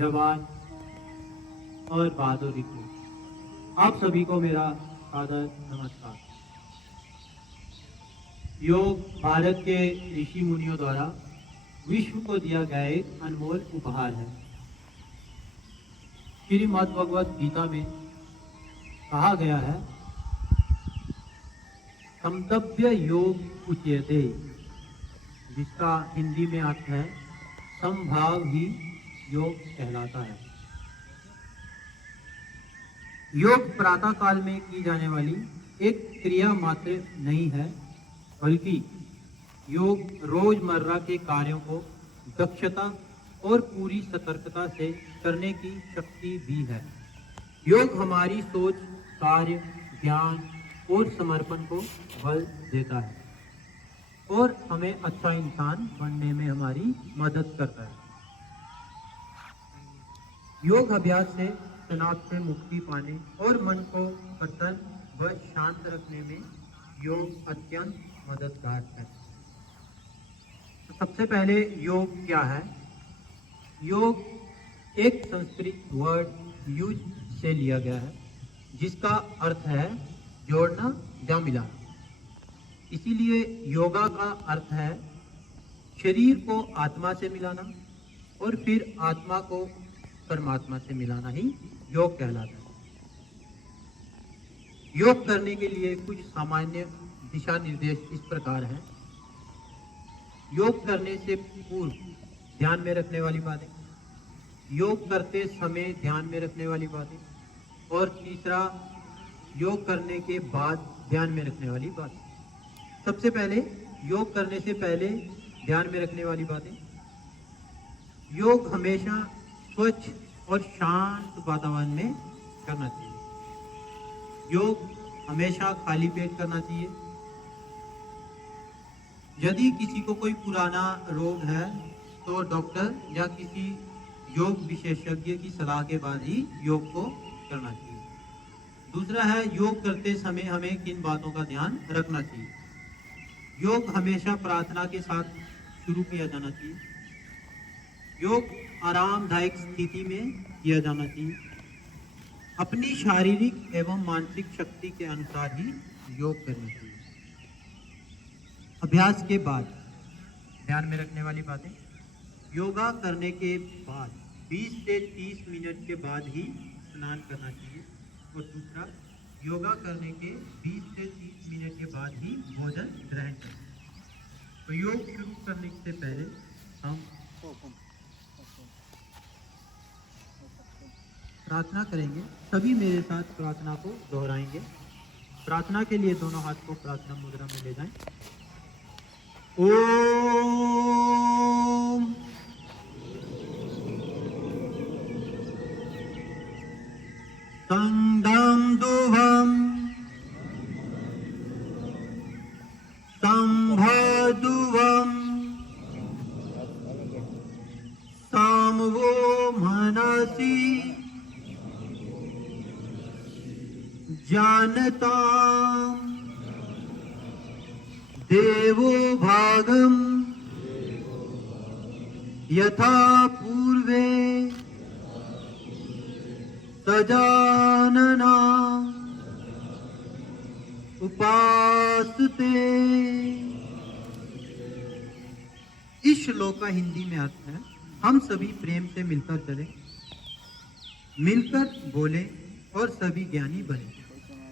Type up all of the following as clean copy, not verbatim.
जवान और बहादुरी को। आप सभी को मेरा आदर नमस्कार। योग भारत के ऋषि मुनियों द्वारा विश्व को दिया गया एक अनमोल उपहार है। श्रीमद् भगवद गीता में कहा गया है, समतव्य योग उच्यते, जिसका हिंदी में अर्थ है समभाव ही योग कहलाता है। योग प्रातः काल में की जाने वाली एक क्रिया मात्र नहीं है, बल्कि योग रोजमर्रा के कार्यों को दक्षता और पूरी सतर्कता से करने की शक्ति भी है। योग हमारी सोच, कार्य, ज्ञान और समर्पण को बल देता है और हमें अच्छा इंसान बनने में हमारी मदद करता है। योग अभ्यास से तनाव से मुक्ति पाने और मन को प्रसन्न व शांत रखने में योग अत्यंत मददगार है। तो सबसे पहले योग क्या है? योग एक संस्कृत वर्ड यूज से लिया गया है, जिसका अर्थ है जोड़ना या मिलाना। इसीलिए योगा का अर्थ है शरीर को आत्मा से मिलाना और फिर आत्मा को परमात्मा से मिलाना ही योग कहलाता है। योग करने के लिए कुछ सामान्य दिशा निर्देश इस प्रकार हैं। योग करने से पूर्व ध्यान में रखने वाली बातें, योग करते समय ध्यान में रखने वाली बातें, और तीसरा योग करने के बाद ध्यान में रखने वाली बातें। सबसे पहले योग करने से पहले ध्यान में रखने वाली बातें। योग हमेशा स्वच्छ और शांत वातावरण में करना चाहिए। योग हमेशा खाली पेट करना चाहिए। यदि किसी को कोई पुराना रोग है तो डॉक्टर या किसी योग विशेषज्ञ की सलाह के बाद ही योग को करना चाहिए। दूसरा है, योग करते समय हमें किन बातों का ध्यान रखना चाहिए। योग हमेशा प्रार्थना के साथ शुरू किया जाना चाहिए। योग आरामदायक स्थिति में किया जाना चाहिए। अपनी शारीरिक एवं मानसिक शक्ति के अनुसार ही योग करना चाहिए। अभ्यास के बाद ध्यान में रखने वाली बातें। योगा करने के बाद 20 से 30 मिनट के बाद ही स्नान करना चाहिए। और दूसरा, योगा करने के 20 से 30 मिनट के बाद ही भोजन ग्रहण करें। तो योग शुरू करने से पहले हम प्रार्थना करेंगे। सभी मेरे साथ प्रार्थना को दोहराएंगे। प्रार्थना के लिए दोनों हाथ को प्रार्थना मुद्रा में ले जाएं। ओम संदम दुभम संभदुवम सामवो मनसी जानता देवो भागम यथा पूर्वे सजानना उपासते। इस श्लोक का हिंदी में अर्थ है, हम सभी प्रेम से मिलकर चले, मिलकर बोले और सभी ज्ञानी बने।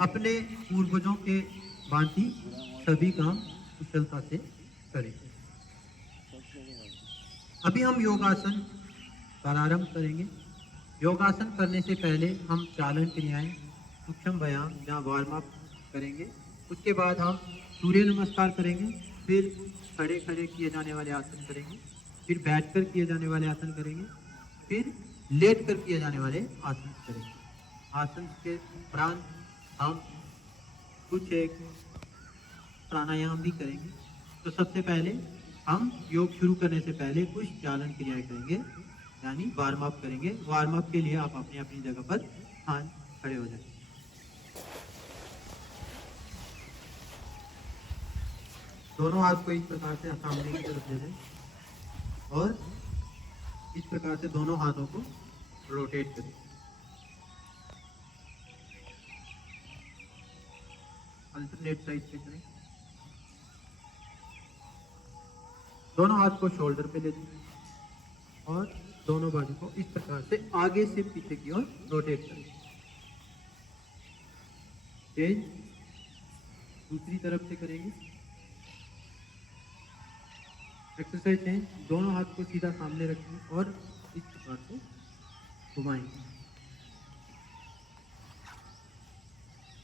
अपने पूर्वजों के भांति सभी काम कुशलता से करें। अभी हम योगासन प्रारंभ करेंगे। योगासन करने से पहले हम चालन क्रियाएं, सूक्ष्म व्यायाम या वार्म अप करेंगे। उसके बाद हम सूर्य नमस्कार करेंगे, फिर खड़े खड़े किए जाने वाले आसन करेंगे, फिर बैठकर किए जाने वाले आसन करेंगे, फिर लेट कर किए जाने वाले आसन करेंगे। आसन के उपरांत हम कुछ एक प्राणायाम भी करेंगे। तो सबसे पहले हम योग शुरू करने से पहले कुछ चालन क्रियाएं करेंगे, यानी वार्म अप करेंगे। वार्म अप के लिए आप अपनी अपनी जगह पर खड़े हो जाएं। दोनों हाथ को इस प्रकार से सामने की तरफ ले जाएं और इस प्रकार से दोनों हाथों को रोटेट करें। अल्टरनेट साइड से करें। दोनों हाथ को शोल्डर पे ले दें और दोनों बाजू को इस प्रकार से आगे से पीछे की ओर रोटेट करें। चेंज दूसरी तरफ से करेंगे। एक्सरसाइज चेंज, दोनों हाथ को सीधा सामने रखेंगे और इस प्रकार से घुमाएंगे।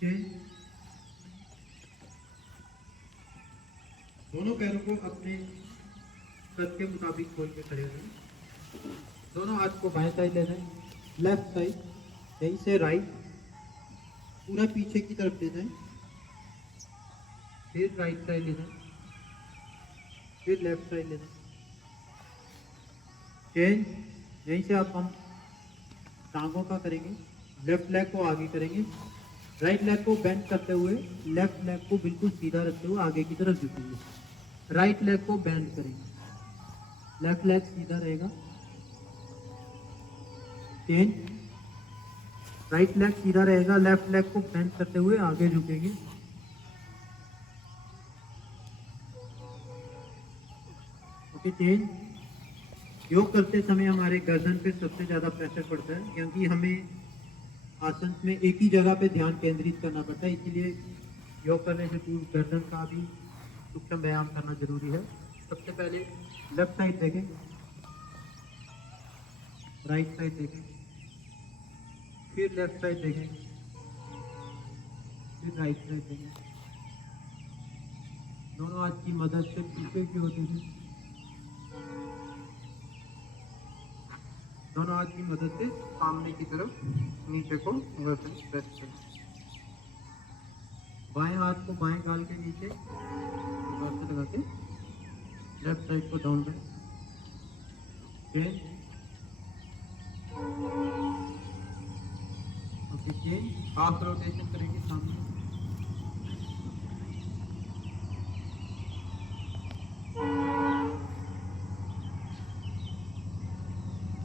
चेंज, दोनों पैरों को अपने कद के मुताबिक खोल के खड़े रहें। दोनों हाथ को बाएं साइड ले जाएं, लेफ्ट साइड यहीं से राइट पूरा पीछे की तरफ ले जाएं, फिर राइट साइड ले जाएं, फिर लेफ्ट साइड ले जाएं। चेंज, यहीं से आप हम टांगों का करेंगे। लेफ्ट लेग को आगे करेंगे, राइट लेग को बेंड करते हुए लेफ्ट लेग को बिल्कुल सीधा रखते हुए आगे की तरफ झुकेंगे। राइट लेग को बेंड करेंगे, लेफ्ट लेग सीधा रहेगा। चेंज, राइट लेग सीधा रहेगा, लेफ्ट लेग को बेंड करते हुए आगे झुकेंगे। Okay, change. योग करते समय हमारे गर्दन पे सबसे ज्यादा प्रेशर पड़ता है क्योंकि हमें आसन में एक ही जगह पे ध्यान केंद्रित करना पड़ता है, इसीलिए योग करने से पूर्व गर्दन का भी सूक्ष्म व्यायाम करना जरूरी है। सबसे पहले लेफ्ट साइड देखें, राइट साइड देखें, फिर लेफ्ट साइड देखें, फिर राइट साइड देखें। दोनों हाथ की मदद से पीछे की ओर देखें, दोनों हाथ की मदद से सामने की तरफ नीचे को गर्दन प्रेस करें। बाएं हाथ को बाएं गाल के नीचे गर्दन लगा के लेफ्ट साइड को डाउन करें। Change, okay, change. Half rotation करेंगे सामने।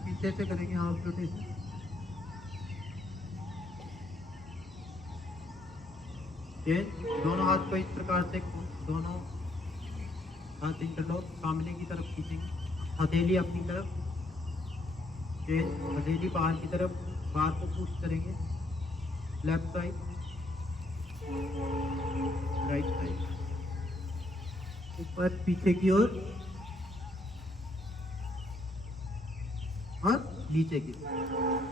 पीछे से करेंगे हाफ रोटेशन। चेंज, दोनों हाथ को इस प्रकार से दोनों हाथ इंटरलॉक सामने की तरफ खींचेंगे, हथेली अपनी तरफ। चेंज, हथेली बाहर की तरफ, बाहर को पुश करेंगे। लेफ्ट साइड, राइट साइड, ऊपर पीछे की ओर और नीचे की ओर।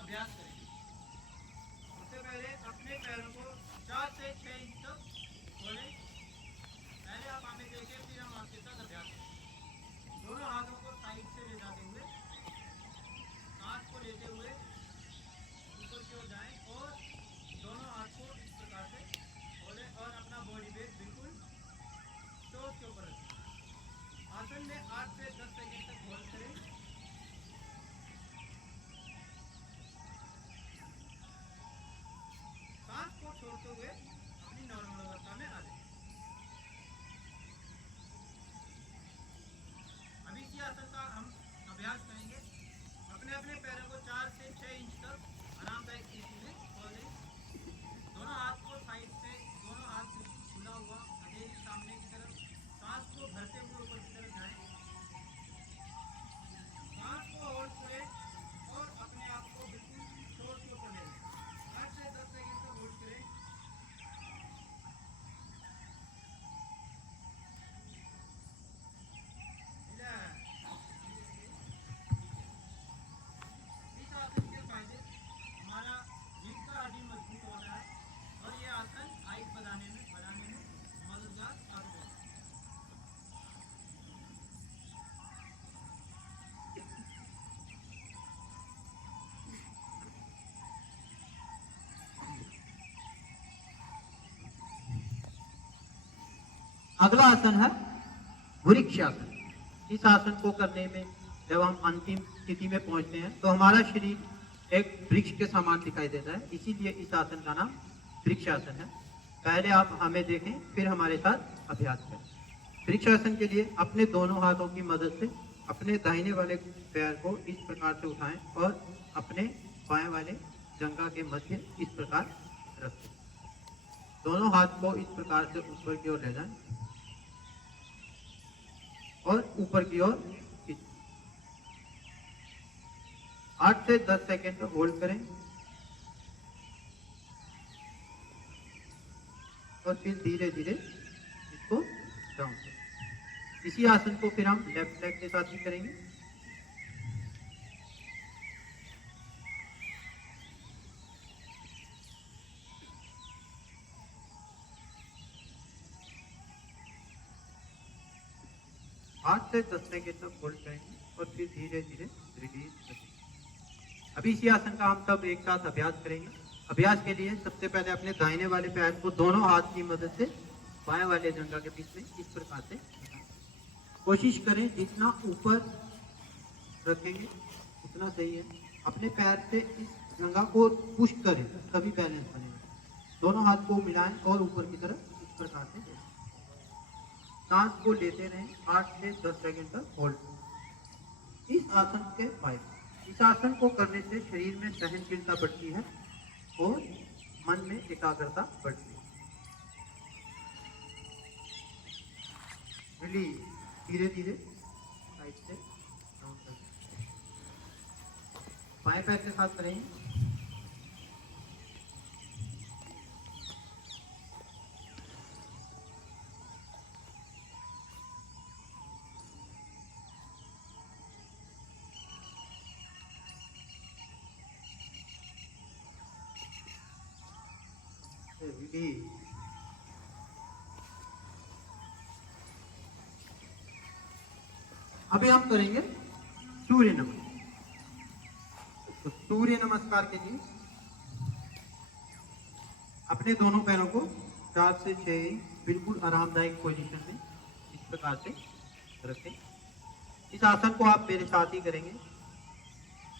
अभ्यास करेंगे। सबसे पहले अपने पैरों को 4 से 6 इंच तक खोलें। पहले आप हमें देखें, फिर हम आपके साथ अभ्यास करेंगे। दोनों हाथों को साइड से ले जाते हुए, हाथ को लेते हुए ऊपर की ओर जाएं और दोनों हाथ को इस प्रकार से खोलें और अपना बॉडी वेट बिल्कुल टोस के ऊपर रखें। आसन में 8 से 10 सेकंड तक होल्ड करें। छोड़ते हुए अपनी नॉर्मल अवस्था में आ जाए। अभी इसी आसन का हम अभ्यास करेंगे। अपने अपने पैरों को 4 से 6 इंच तक आरामदायक स्थिति में खोल दें। दोनों हाथ को साइड से, दोनों हाथ अगला आसन है वृक्षासन। इस आसन को करने में जब हम अंतिम स्थिति में पहुंचते हैं तो हमारा शरीर एक वृक्ष के समान दिखाई देता है, इसीलिए इस आसन का नाम वृक्षासन है। पहले आप हमें देखें, फिर हमारे साथ अभ्यास करें। वृक्षासन के लिए अपने दोनों हाथों की मदद से अपने दाहिने वाले पैर को इस प्रकार से उठाएं और अपने बाएं वाले जंघा के मध्य इस प्रकार रखें। दोनों हाथ को इस प्रकार से ऊपर की ओर ले जाएं और ऊपर की ओर 8 से 10 सेकेंड तक होल्ड करें और फिर धीरे धीरे इसको डाउन करें। इसी आसन को फिर हम लेफ्ट लेग के साथ भी करेंगे। आठ से 10 सेकेंड तक होल्ड करेंगे और फिर धीरे धीरे रिलीज करेंगे। अभी इसी आसन का हम सब एक साथ अभ्यास करेंगे। अभ्यास के लिए सबसे पहले अपने दाहिने वाले पैर को दोनों हाथ की मदद से बाएं वाले जंघा के बीच में इस प्रकार से कोशिश करें जितना ऊपर रखेंगे उतना सही है। अपने पैर से इस जंघा को पुश करें तभी बैलेंस बनेगा। दोनों हाथ को मिलाएं और ऊपर की तरफ इस प्रकार से दें। सांस को लेते रहें 8 से 10 सेकंड तक होल्ड। इस आसन के फायदे, इस आसन को करने से शरीर में सहनशीलता बढ़ती है और मन में एकाग्रता बढ़ती है। रिलीज, धीरे धीरे साइड से डाउन करें। बाएं पैर के साथ करें। अभी हम करेंगे सूर्य नमस्कार। तो सूर्य नमस्कार के लिए अपने दोनों पैरों को 4 से 6 इंच बिल्कुल आरामदायक पोजीशन में इस प्रकार से रखें। इस आसन को आप मेरे साथ ही करेंगे।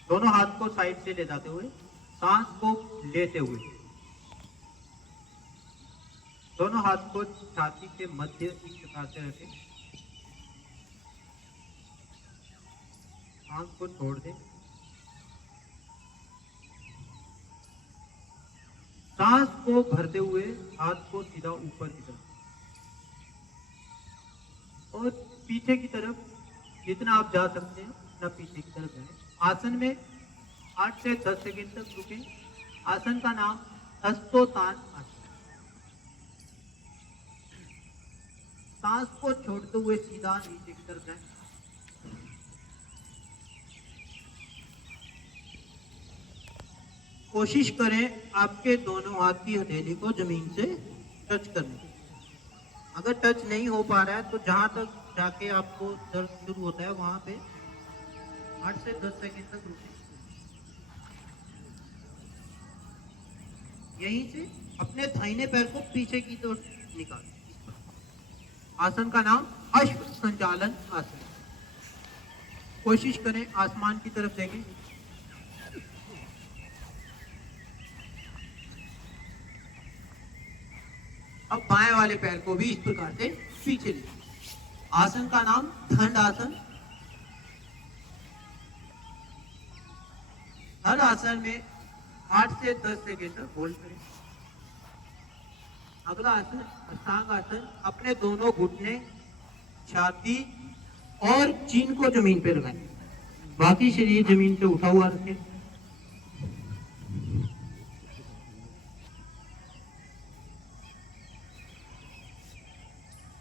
दोनों हाथ को साइड से ले जाते हुए सांस को लेते हुए दोनों हाथ को छाती के मध्य इस प्रकार से रखें। सांस को छोड़ दें। सांस को भरते हुए हाथ को सीधा ऊपर की तरफ और पीछे की तरफ जितना आप जा सकते हैं उतना पीछे की तरफ जाएं। आसन में 8 से 10 सेकंड तक रुकें। आसन का नाम हस्तोत्थान आसन। सांस को छोड़ते हुए सीधा नीचे की तरफ जाएं। कोशिश करें आपके दोनों हाथ की हथेली को जमीन से टच करने की। अगर टच नहीं हो पा रहा है तो जहां तक जाके आपको दर्द शुरू होता है वहां पे 8 से 10 सेकंड तक रुकें। यहीं से अपने दाहिने पैर को पीछे की तरफ निकालें। आसन का नाम अश्व संचालन आसन। कोशिश करें आसमान की तरफ देखें। अब बाएं वाले पैर को भी इस प्रकार से पीछे ले। आसन का नाम दंड आसन। हर आसन में 8 से 10 सेकंड तक होल्ड करें। अगला आसन अष्टांग आसन। अपने दोनों घुटने, छाती और चीन को जमीन पे लगाएं। बाकी शरीर जमीन से उठा हुआ रखें।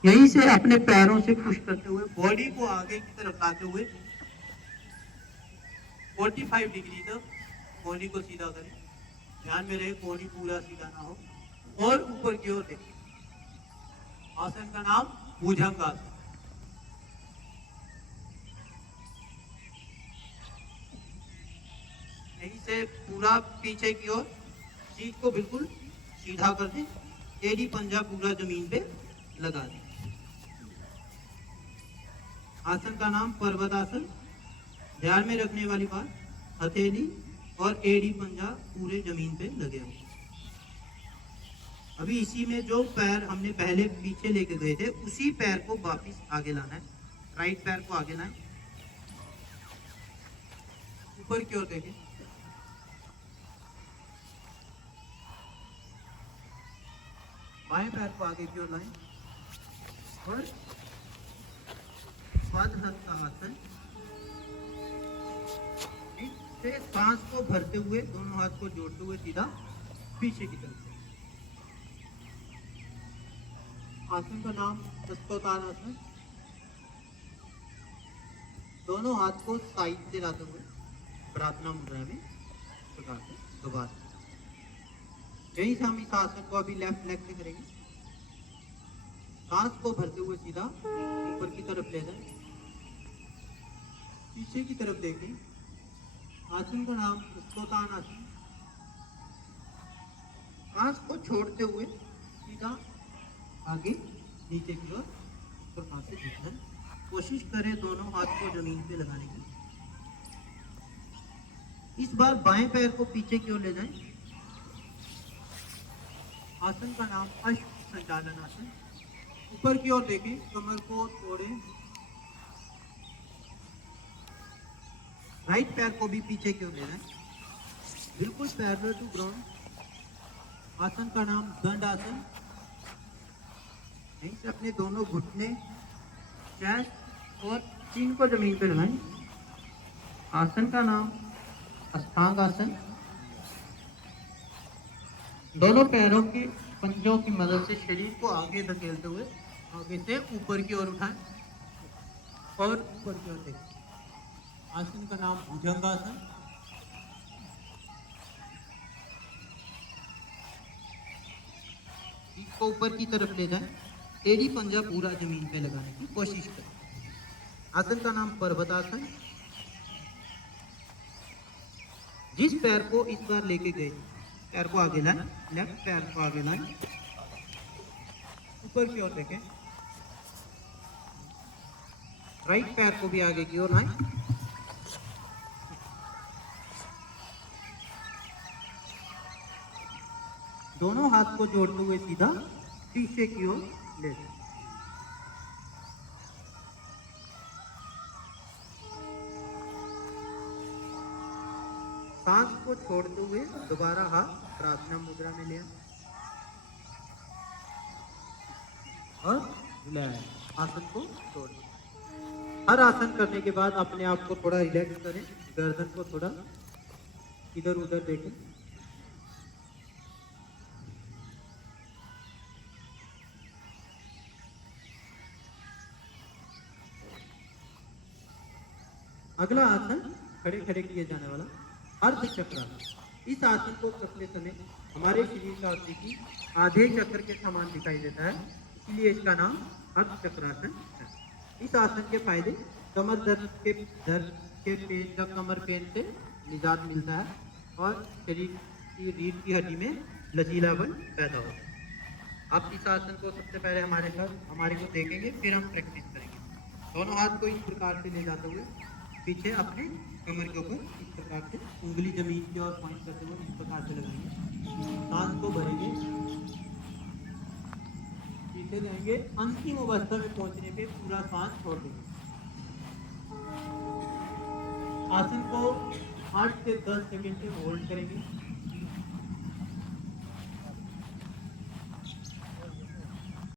यहीं से अपने पैरों से पुश करते हुए बॉडी को आगे की तरफ लाते हुए 45 डिग्री तक बॉडी को सीधा करें। ध्यान में रहे बॉडी पूरा सीधा ना हो और ऊपर की ओर देखें। आसन का नाम भुजंग आसन। यहीं से पूरा पीछे की ओर सीट को बिल्कुल सीधा कर दें। एड़ी पंजा पूरा जमीन पे लगा दें। आसन का नाम पर्वतासन। ध्यान में रखने वाली बात, हथेली और एड़ी पंजा पूरे जमीन पे लगे हों। अभी इसी में जो पैर हमने पहले पीछे लेके गए थे उसी पैर को वापस आगे लाना है। राइट पैर को आगे लाएं, ऊपर की ओर देखें। बाएं पैर को आगे की ओर लाएं और आसन से सांस को भरते हुए दोनों हाथ को जोड़ते हुए सीधा पीछे की तरफ। आसन का नाम हस्तोत्तानासन। दोनों हाथ को साइड से लाते हुए प्रार्थना मुद्रा में प्रकार से दोबारा। यही से हम इस आसन को अभी लेफ्ट लेग से करेंगे। सांस को भरते हुए सीधा ऊपर की तरफ ले जाएं, पीछे की तरफ देखें। आसन का नाम हस्तोत्तानासन। सांस को छोड़ते हुए सीधा आगे नीचे की ओर प्रकार से झुकना है। कोशिश करें दोनों हाथ को जमीन पे लगाने की। इस बार बाएं पैर को पीछे की ओर ले जाएं। आसन का नाम अश्व संचालन आसन। ऊपर की ओर देखें, कमर को तोड़ें। राइट पैर को भी पीछे की ओर ले जाएं, बिल्कुल पैरेलल टू ग्राउंड। आसन का नाम दंड आसन। यहीं से अपने दोनों घुटने, चेस्ट और चिन को जमीन पर लगाएं। आसन का नाम अष्टांग आसन। दोनों पैरों के पंजों की मदद से शरीर को आगे धकेलते हुए आगे से ऊपर की ओर उठाएं और ऊपर की ओर देखें। आसन का नाम भुजंगासन। इसको ऊपर की तरफ ले जाएं, एड़ी पंजा पूरा जमीन पे लगाने की कोशिश करें। आसन का नाम पर्वतासन। जिस पैर को इस बार लेके गए, पैर को आगे लाएं, लेफ्ट पैर को आगे लाएं, ऊपर की ओर देखें। राइट पैर को भी आगे की ओर लाएं। दोनों हाथ को जोड़ते हुए सीधा पीछे की ओर ले जाएं। सांस को छोड़ते हुए दोबारा हाथ प्रार्थना मुद्रा में ले और आसन को छोड़ दें। हर आसन करने के बाद अपने आप को थोड़ा रिलैक्स करें, गर्दन को थोड़ा इधर उधर देखें। अगला आसन खड़े खड़े किए जाने वाला अर्ध चक्र। इस आसन को करते समय हमारे शरीर का आकृति आधे चक्र के समान दिखाई देता है, इसलिए इसका नाम अर्ध चक्रासन है। इस आसन के फायदे, कमर दर्द के पेन या कमर पेन से निजात मिलता है और शरीर की रीढ़ की हड्डी में लचीलापन पैदा होता है। आप इस आसन को सबसे पहले हमारे को देखेंगे, फिर हम प्रैक्टिस करेंगे। दोनों हाथ को इस प्रकार से ले जाते हुए पीछे अपने कमर के ऊपर इस प्रकार से उंगली जमीन की ओर पॉइंट करते हुए इस प्रकार से लगाएंगे। सांस को भरेंगे, पीछे जाएंगे, अंतिम अवस्था में पहुंचने पे पूरा सांस छोड़ देंगे। आसन को 8 से 10 सेकंड से होल्ड करेंगे।